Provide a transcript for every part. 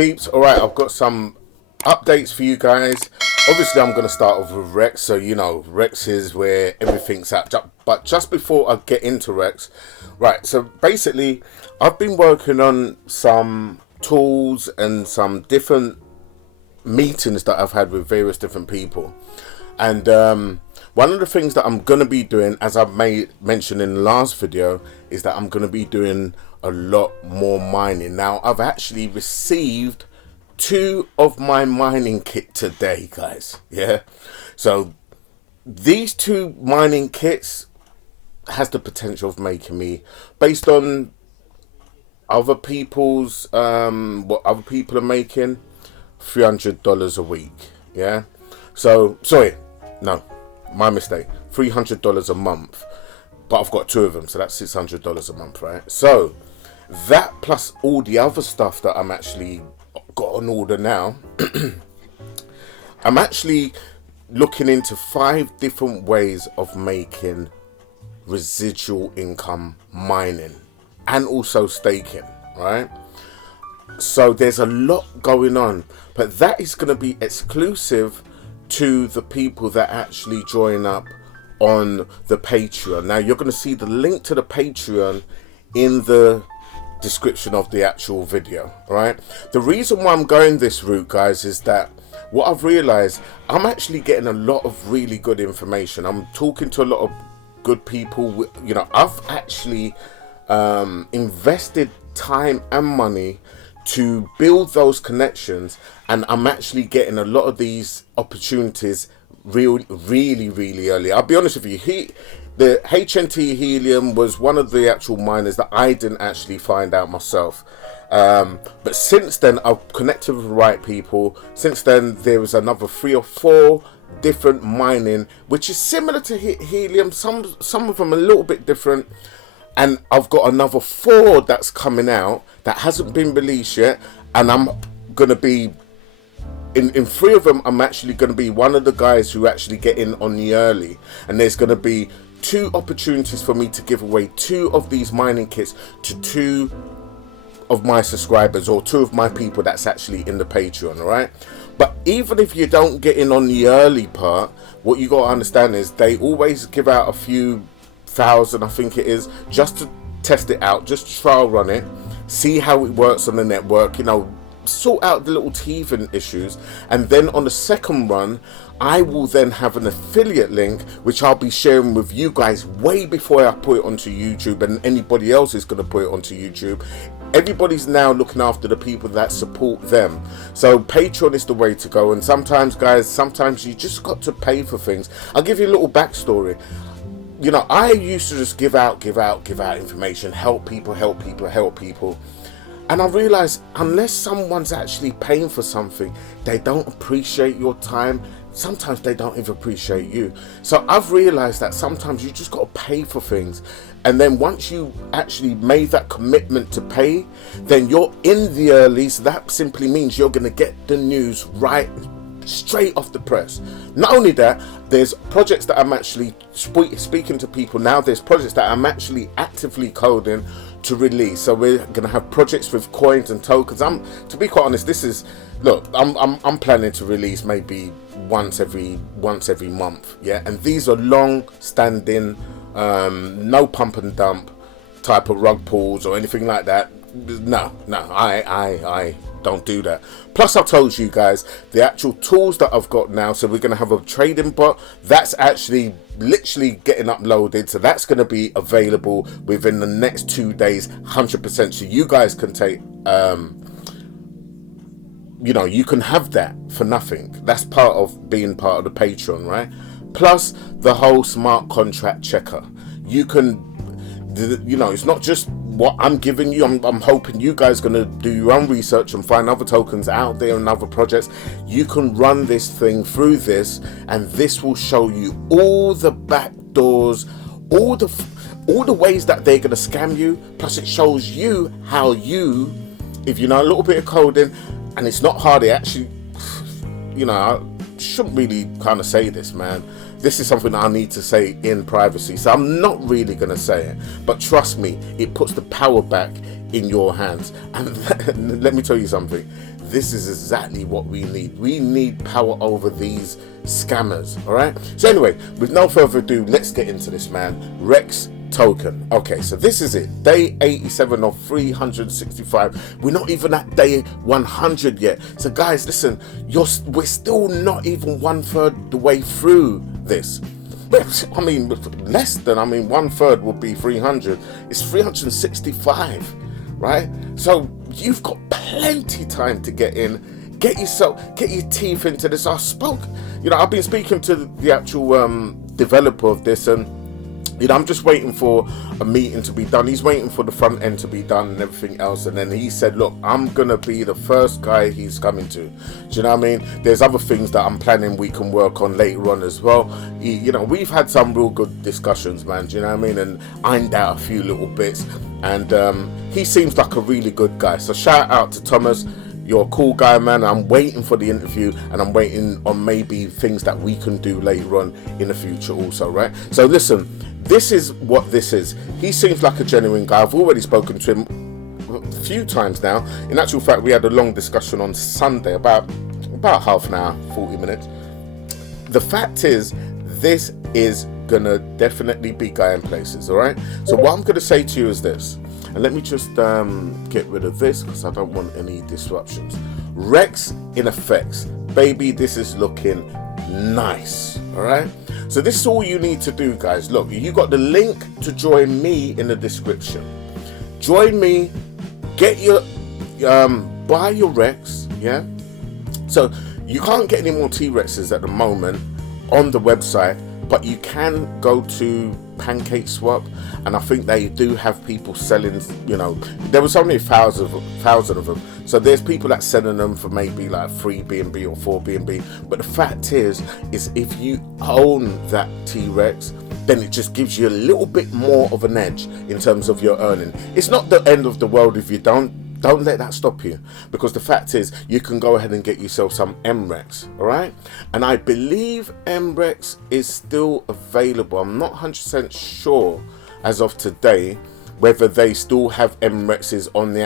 Peeps, alright, I've got some updates for you guys. Obviously, I'm going to start off with Rex, so you know, Rex is where everything's at. But just before I get into Rex, right, so basically, I've been working on some tools and some different meetings that I've had with various different people. And one of the things that I'm going to be doing, as I've mentioned in the last video, is that I'm going to be doing a lot more mining. Now, I've actually received 2 of my mining kit today, guys. Yeah. So these 2 mining kits has the potential of making me, based on other people's, what other people are making, $300 a week. Yeah. So, sorry, no, my mistake. $300 a month. But I've got 2 of them, so that's $600 a month, right? So that plus all the other stuff that I'm actually got on order now, I'm actually looking into 5 different ways of making residual income mining and also staking, right? So there's a lot going on, but that is going to be exclusive to the people that actually join up on the Patreon. Now you're going to see the link to the Patreon in the description of the actual video, right? The reason why I'm going this route, guys, is that what I've realized, I'm actually getting a lot of really good information. I'm talking to a lot of good people. You know, I've actually invested time and money to build those connections, and I'm actually getting a lot of these opportunities really early. I'll be honest with you, the HNT Helium was one of the actual miners that I didn't actually find out myself. But since then, I've connected with the right people. Since then, there was another 3 or 4 different mining, which is similar to Helium. Some of them a little bit different. And I've got another 4 that's coming out that hasn't been released yet. And I'm going to be, in 3 of them, I'm actually going to be one of the guys who actually get in on the early. And there's going to be 2 opportunities for me to give away 2 of these mining kits to 2 of my subscribers, or 2 of my people that's actually in the Patreon, all right? But even if you don't get in on the early part, what you got to understand is they always give out a few thousand, I think it is, just to test it out, just to trial run it, see how it works on the network, you know, sort out the little teething issues. And then on the second run, I will then have an affiliate link which I'll be sharing with you guys way before I put it onto YouTube, and anybody else is going to put it onto YouTube. Everybody's now looking after the people that support them. So Patreon is the way to go. And sometimes, guys, sometimes you just got to pay for things. I'll give you a little backstory. You know, I used to just give out information, help people. And I realized unless someone's actually paying for something, they don't appreciate your time. Sometimes they don't even appreciate you. So I've realized that sometimes you just got to pay for things. And then once you actually made that commitment to pay, then you're in the early. So that simply means you're going to get the news right straight off the press. Not only that, there's projects that I'm actually speaking to people now. There's projects that I'm actually actively coding to release. So we're going to have projects with coins and tokens. To be quite honest, this is, look, I'm planning to release maybe once every month, yeah. And these are long standing, no pump and dump type of rug pulls or anything like that. No, I don't do that. Plus, I told you guys the actual tools that I've got now. So we're going to have a trading bot that's actually literally getting uploaded. So that's going to be available within the next 2 days, 100%. So you guys can take, you know, you can have that for nothing. That's part of being part of the Patreon, right? Plus the whole smart contract checker. You can, you know, it's not just what I'm giving you. I'm hoping you guys are going to do your own research and find other tokens out there and other projects. You can run this thing through this, and this will show you all the back doors, all the ways that they're going to scam you. Plus it shows you how you, if you know a little bit of coding, and it's not hard, it actually, you know, I shouldn't really kind of say this, man. This is something that I need to say in privacy, so I'm not really going to say it. But trust me, it puts the power back in your hands. And let me tell you something. this is exactly what we need. We need power over these scammers. All right. So anyway, with no further ado, let's get into this, man. Rex token. Okay, so this is it. Day 87 of 365. We're not even at day 100 yet. So guys, listen, we're still not even 1/3 the way through this. I mean, less than, I mean, 1/3 would be 300. It's 365, right? So you've got plenty time to get in, get your teeth into this. I've been speaking to the actual developer of this, and I'm just waiting for a meeting to be done. He's waiting for the front end to be done and everything else. And then he said, look, I'm going to be the first guy he's coming to. Do you know what I mean? There's other things that I'm planning we can work on later on as well. We've had some real good discussions, man. Do you know what I mean? And ironed out a few little bits. And he seems like a really good guy. So shout out to Thomas. You're a cool guy, man. I'm waiting for the interview, and I'm waiting on maybe things that we can do later on in the future also, right? So listen, this is what this is. He seems like a genuine guy. I've already spoken to him a few times now. In actual fact, we had a long discussion on Sunday, about half an hour, 40 minutes. The fact is, this is gonna definitely be going places, all right? So what I'm gonna say to you is this, and let me just get rid of this because I don't want any disruptions. Rex in effects, baby, this is looking nice, all right? So this is all you need to do, guys. Look, you got the link to join me in the description. Join me, get your buy your Rex, yeah? So you can't get any more T-Rexes at the moment on the website, but you can go to Pancake Swap, and I think they do have people selling, there was only 1,000 of them. So there's people that selling them for maybe like 3 BNB or 4 BNB. But the fact is if you own that T-Rex, then it just gives you a little bit more of an edge in terms of your earning. It's not the end of the world if you don't let that stop you, because the fact is you can go ahead and get yourself some MREX, all right? And I believe MREX is still available. I'm not 100% sure as of today whether they still have MREXs on the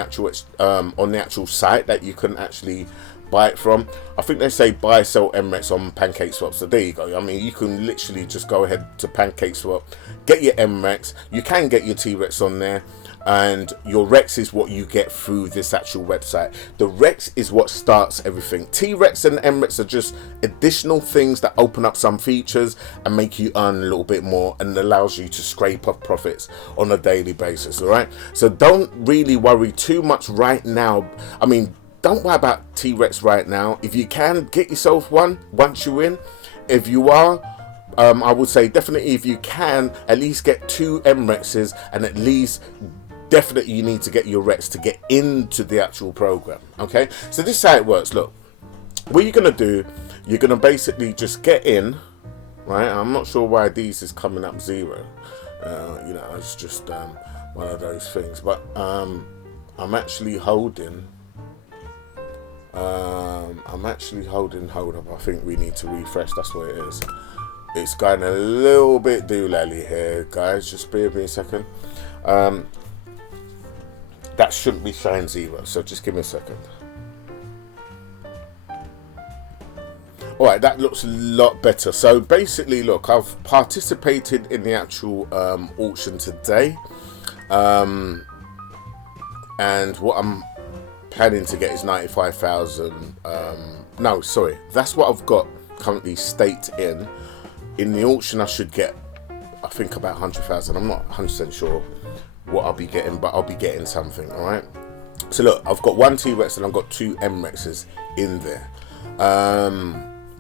actual site that you can actually buy it from. I think they say buy, sell MREX on Pancake Swap. So there you go. I mean, you can literally just go ahead to Pancake Swap, get your MREX. You can get your T-Rex on there. And your Rex is what you get through this actual website. The Rex is what starts everything. T-Rex and MREX are just additional things that open up some features and make you earn a little bit more, and allows you to scrape up profits on a daily basis, all right? So don't really worry too much right now. I mean, don't worry about T-Rex right now. If you can, get yourself one once you're in. If you are, I would say definitely, if you can, at least get 2 MREXs, and at least definitely you need to get your Rex to get into the actual program. Okay, so this is how it works. Look, what you're gonna do, you're gonna basically just get in, right? I'm not sure why these is coming up 0. It's just one of those things, but I'm actually holding hold up, I think we need to refresh. That's what it is. It's going a little bit doolally here, guys. Just bear with me a second. That shouldn't be showing 0, so just give me a second. Alright, that looks a lot better. So basically, look, I've participated in the actual auction today, and what I'm planning to get is 95,000. No, sorry, that's what I've got currently staked in. In the auction, I should get, I think, about 100,000. I'm not 100% sure what I'll be getting, but I'll be getting something. All right, so look, I've got 1 T-Rex and I've got 2 MREXs in there.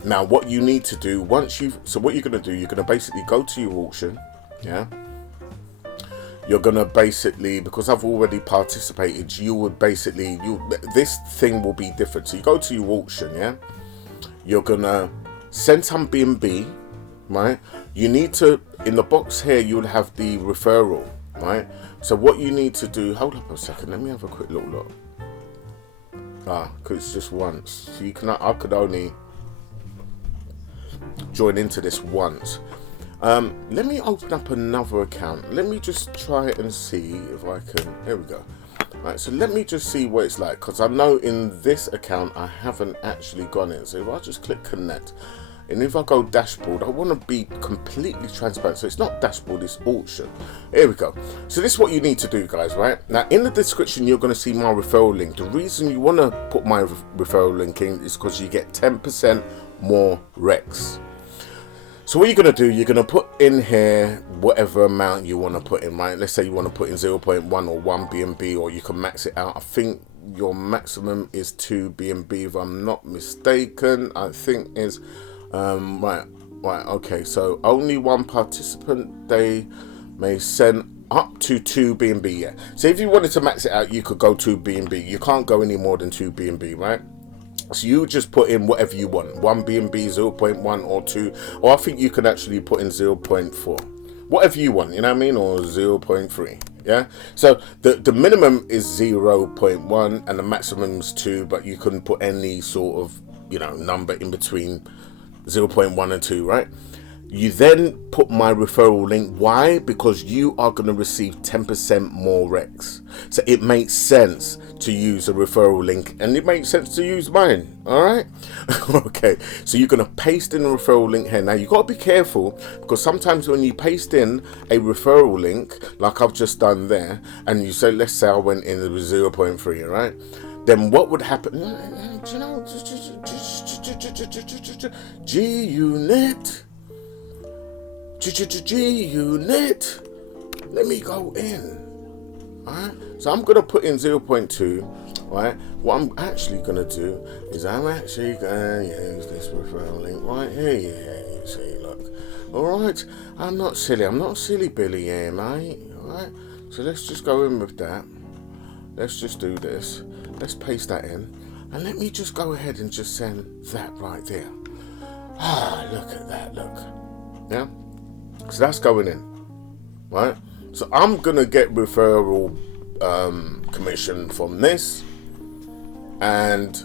Now what you need to do, what you're going to do, you're going to basically go to your auction, yeah? You're going to basically, because I've already participated, this thing will be different. So you go to your auction, yeah? You're going to send some BNB, right? You need to, in the box here, you'll have the referral, right? So what you need to do, hold up a second, let me have a quick little look. Because it's just once. So I could only join into this once. Let me open up another account. Let me just try it and see if I can. Here we go. Right, so let me just see what it's like, because I know in this account I haven't actually gone in. So if I just click connect, and if I go dashboard, I want to be completely transparent. So it's not dashboard, it's auction. Here we go. So this is what you need to do, guys, right? Now in the description you're going to see my referral link. The reason you want to put my referral link in is because you get 10% more Rex. So what you're going to do, you're going to put in here whatever amount you want to put in, right? Let's say you want to put in 0.1 or 1 BNB, or you can max it out. I think your maximum is 2 BNB if I'm not mistaken. I think is right, okay, so only one participant, they may send up to 2 BNB, yeah. So if you wanted to max it out, you could go 2 BNB. You can't go any more than 2 BNB, right? So you just put in whatever you want, 1 BNB, 0.1 or 2, or I think you can actually put in 0.4, whatever you want, you know what I mean, or 0.3, yeah. So the minimum is 0.1 and the maximum is 2, but you can put any sort of, you know, number in between 0.1 and 2, right? You then put my referral link. Why? Because you are going to receive 10% more Rex. So it makes sense to use a referral link, and it makes sense to use mine. All right. Okay. So you're going to paste in a referral link here. Now you got to be careful, because sometimes when you paste in a referral link, like I've just done there, and you say, let's say I went in with 0.3, right? Then what would happen? You know, G-Unit. G-Unit. Let me go in. Alright? So I'm going to put in 0.2. Right? What I'm actually going to do is I'm actually going to use this referral link right here. Yeah, you see, look. Alright? I'm not silly Billy here, mate. Alright? So let's just go in with that. Let's just do this. Let's paste that in. And let me just go ahead and just send that right there. Ah, look at that, look. Yeah? So that's going in. Right? So I'm going to get referral commission from this. And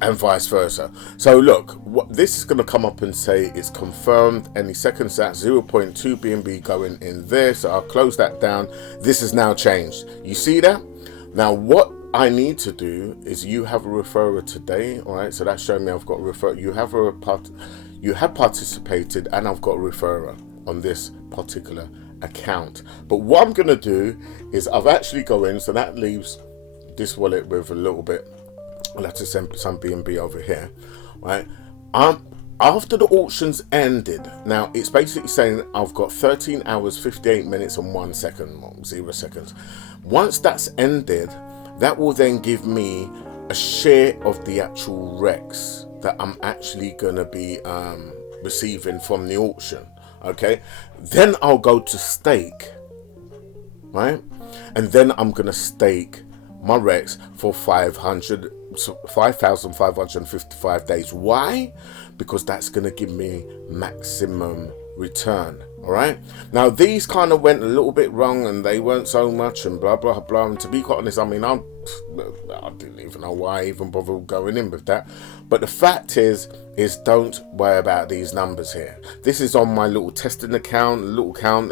vice versa. So look, what this is going to come up and say is confirmed. Any seconds, that's 0.2 BNB going in there. So I'll close that down. This has now changed. You see that? Now what I need to do is, you have a referrer today, all right? So that's showing me I've got a referrer. You have participated, and I've got a referrer on this particular account. But what I'm going to do is I've actually go in, so that leaves this wallet with a little bit. I'll have to send some BNB over here, right? After the auctions ended, now it's basically saying I've got 13 hours, 58 minutes and 1 second, or 0 seconds. Once that's ended, that will then give me a share of the actual Rex that I'm actually going to be receiving from the auction. Okay, then I'll go to stake, right? And then I'm going to stake my Rex for 5,555 days. Why? Because that's going to give me maximum return. All right. Now these kind of went a little bit wrong, and they weren't so much, and blah blah blah. And to be quite honest, I mean, I didn't even know why I even bother going in with that. But the fact is don't worry about these numbers here. This is on my little testing account,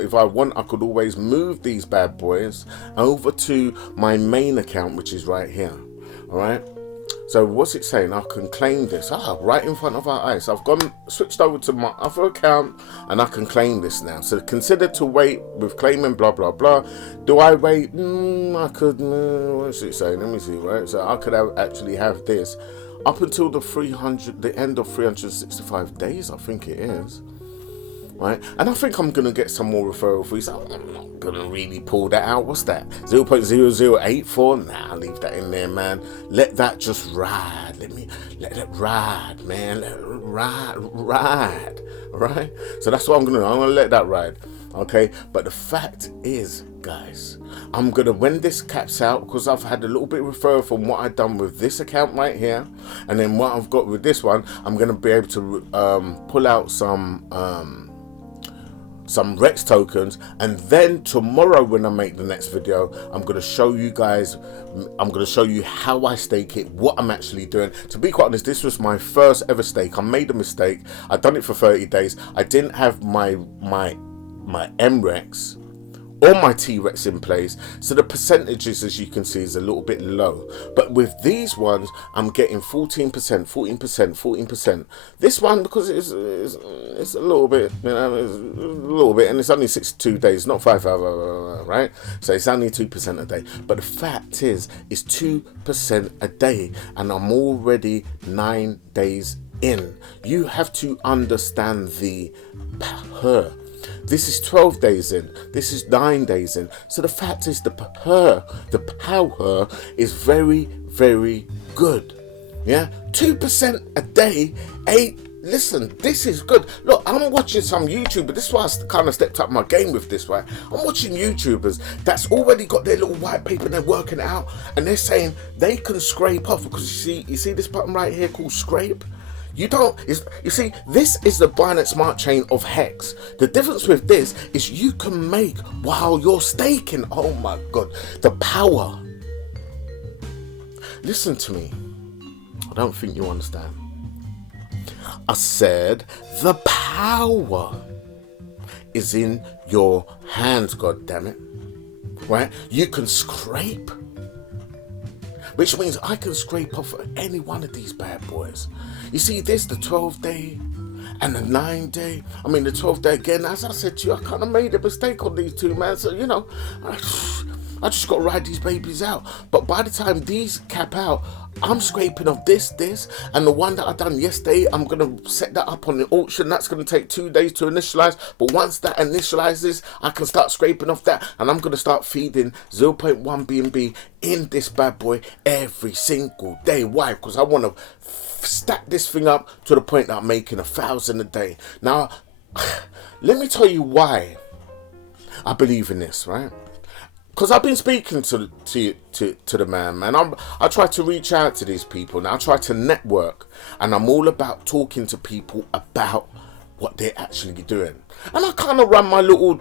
If I want, I could always move these bad boys over to my main account, which is right here. All right. So what's it saying? I can claim this. Right in front of our eyes. I've switched over to my other account, and I can claim this now. So consider to wait with claiming blah blah blah. Do I wait? I could. What's it saying? Let me see. Right. So I could actually have this up until the end of 365 days. I think it is. Right, and I think I'm gonna get some more referral fees. I'm not gonna really pull that out. What's that? 0.0084? Nah, I'll leave that in there, man. Let that just ride. Let it ride, man. Let it ride. All right. So that's what I'm gonna do. I'm gonna let that ride. Okay. But the fact is, guys, I'm gonna, when this caps out, because I've had a little bit of referral from what I've done with this account right here, and then what I've got with this one, I'm gonna be able to pull out some Rex tokens, and then tomorrow when I make the next video, I'm going to show you guys, I'm going to show you how I stake it, what I'm actually doing. To be quite honest, this was my first ever stake. I made a mistake. I'd done it for 30 days. I didn't have my MREX all my T-Rex in place, so the percentages, as you can see, is a little bit low. But with these ones, I'm getting 14%, 14%, 14%. This one, because it's a little bit, you know, it's a little bit, and it's only 62 days, not 5 hours, right? So it's only 2% a day. But the fact is, it's 2% a day, and I'm already 9 days in. You have to understand the per. This is 12 days in. This is 9 days in. So the fact is, the power is very, very good. Yeah, 2% a day. Listen, this is good. Look, I'm watching some YouTubers. This is why I kind of stepped up my game with this, right? I'm watching YouTubers that's already got their little white paper and they're working it out, and they're saying they can scrape off, because you see this button right here called scrape. You see, this is the Binance Smart Chain of Hex. The difference with this is you can make while you're staking. Oh my God, the power. Listen to me. I don't think you understand. I said the power is in your hands, God damn it. Right? You can scrape. Which means I can scrape off any one of these bad boys. You see this, the 12-day and the 9-day. I mean, the 12-day again, as I said to you, I kind of made a mistake on these two, man. So, you know, I just got to ride these babies out. But by the time these cap out, I'm scraping off this, and the one that I done yesterday, I'm going to set that up on the auction. That's going to take 2 days to initialize. But once that initializes, I can start scraping off that, and I'm going to start feeding 0.1 BNB in this bad boy every single day. Why? Because I want to stack this thing up to the point that I'm making 1,000 a day. Now, let me tell you why I believe in this, right? Because I've been speaking to the man. I try to reach out to these people, and I try to network, and I'm all about talking to people about what they're actually doing. And I kind of run my little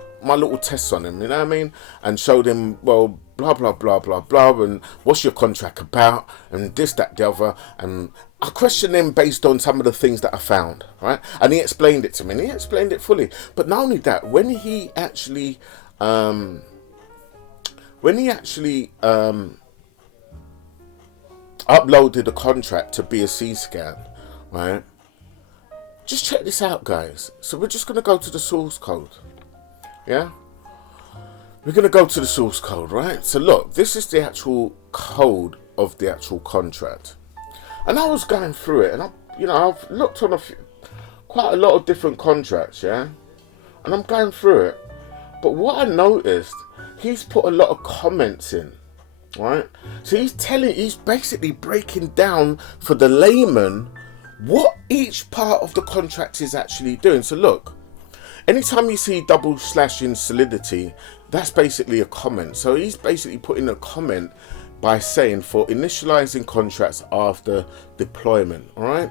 tests on them, you know what I mean, and show them, well, blah blah blah blah blah, and what's your contract about, and this, that, the other, and I question him based on some of the things that I found, right? And he explained it to me, and he explained it fully. But not only that, when he actually uploaded a contract to BSC scan, right? Just check this out, guys. So we're just going to go to the source code. Yeah? We're going to go to the source code, right? So look, this is the actual code of the actual contract. And I was going through it, and I've looked on quite a lot of different contracts, yeah? And I'm going through it. But what I noticed, he's put a lot of comments in, right? So he's basically breaking down for the layman what each part of the contract is actually doing. So look, anytime you see double slash in solidity, that's basically a comment. So he's basically putting a comment by saying for initializing contracts after deployment, all right?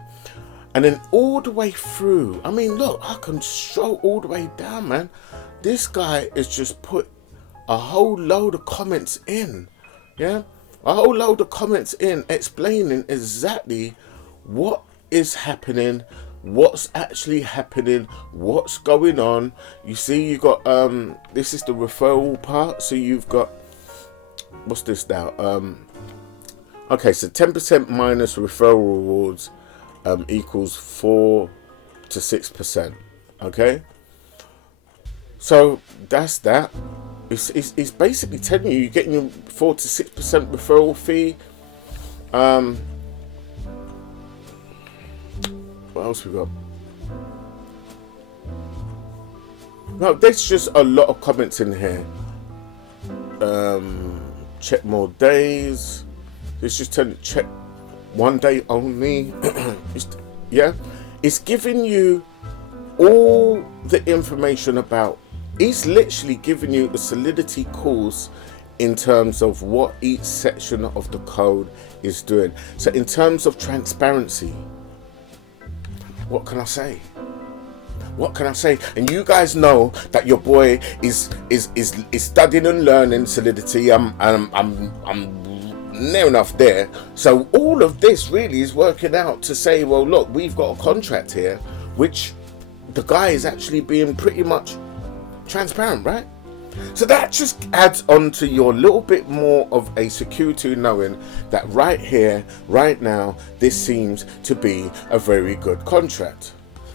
And then all the way through, I mean, look, I can scroll all the way down, man. This guy has just put a whole load of comments in, yeah? A whole load of comments in explaining exactly what is happening, what's actually happening, what's going on. You see, you got, this is the referral part. So you've got, what's this now? Okay, so 10% minus referral rewards equals 4 to 6%, okay? So that's that. It's basically telling you you're getting your 4 to 6% referral fee. What else we got? No, there's just a lot of comments in here. Check more days. It's just telling you check 1 day only. Yeah, it's giving you all the information about. He's literally giving you a solidity course in terms of what each section of the code is doing. So in terms of transparency, what can I say? What can I say? And you guys know that your boy is studying and learning solidity. I'm near enough there. So all of this really is working out to say, well, look, we've got a contract here, which the guy is actually being pretty much transparent, right? So that just adds on to your little bit more of a security, knowing that right here, right now, this seems to be a very good contract.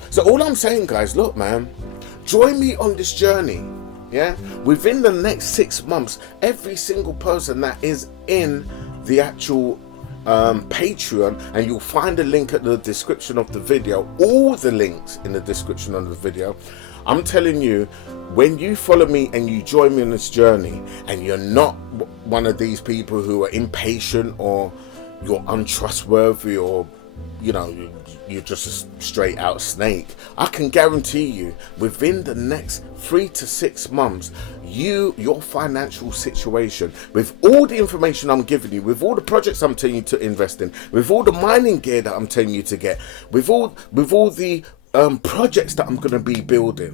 So all I'm saying, guys, look, man, join me on this journey. Yeah, within the next 6 months, every single person that is in the actual Patreon, and you'll find a link at the description of the video, all the links in the description of the video. I'm telling you, when you follow me and you join me on this journey, and you're not one of these people who are impatient, or you're untrustworthy, or you're just a straight out snake, I can guarantee you within the next 3 to 6 months, your financial situation, with all the information I'm giving you, with all the projects I'm telling you to invest in, with all the mining gear that I'm telling you to get, with all the projects that I'm going to be building,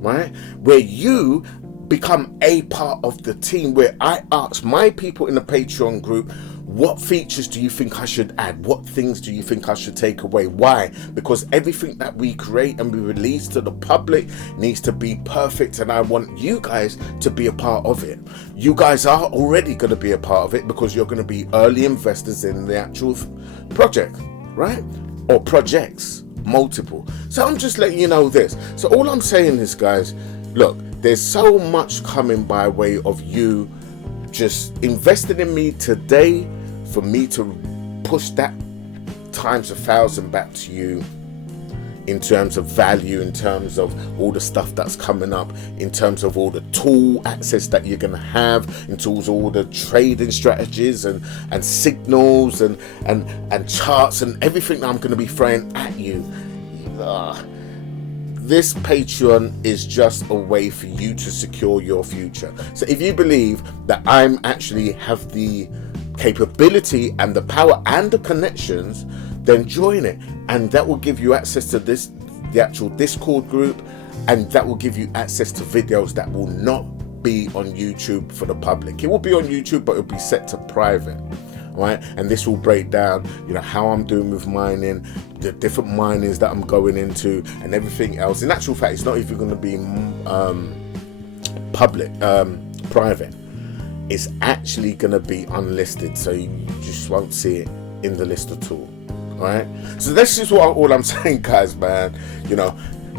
right, where you become a part of the team, where I ask my people in the Patreon group, what features do you think I should add? What things do you think I should take away? Why? Because everything that we create and we release to the public needs to be perfect, and I want you guys to be a part of it. You guys are already going to be a part of it because you're going to be early investors in the actual project, right? Or projects, multiple. So I'm just letting you know this. So all I'm saying is, guys, look, there's so much coming by way of you just investing in me today, for me to push that times 1,000 back to you in terms of value, in terms of all the stuff that's coming up, in terms of all the tool access that you're going to have, in terms of all the trading strategies and signals and charts and everything that I'm going to be throwing at you. This Patreon is just a way for you to secure your future. So if you believe that I'm actually have the capability and the power and the connections, then join it, and that will give you access to the actual Discord group, and that will give you access to videos that will not be on YouTube for the public. It will be on YouTube, but it'll be set to private, right? And this will break down, how I'm doing with mining, the different minings that I'm going into, and everything else. In actual fact, it's not even going to be private. It's actually going to be unlisted, so you just won't see it in the list at all. All right. So this is all I'm saying, guys, man.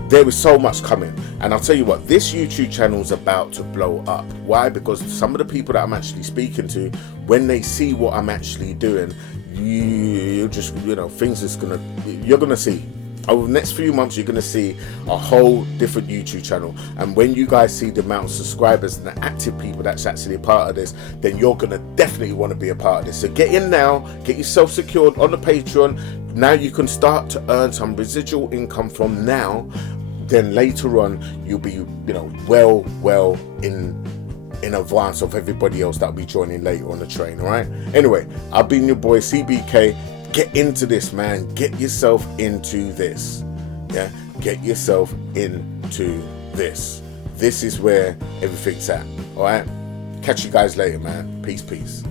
There is so much coming, and I'll tell you what, this YouTube channel is about to blow up. Why? Because some of the people that I'm actually speaking to, when they see what I'm actually doing, you're gonna see over the next few months, you're gonna see a whole different YouTube channel. And when you guys see the amount of subscribers and the active people that's actually a part of this, then you're gonna definitely want to be a part of this. So get in now, get yourself secured on the Patreon. Now you can start to earn some residual income from now. Then later on, you'll be, well in advance of everybody else that'll be joining later on the train. All right. Anyway, I've been your boy CBK. Get into this, man. Get yourself into this. Yeah. Get yourself into this. This is where everything's at. All right. Catch you guys later, man. Peace.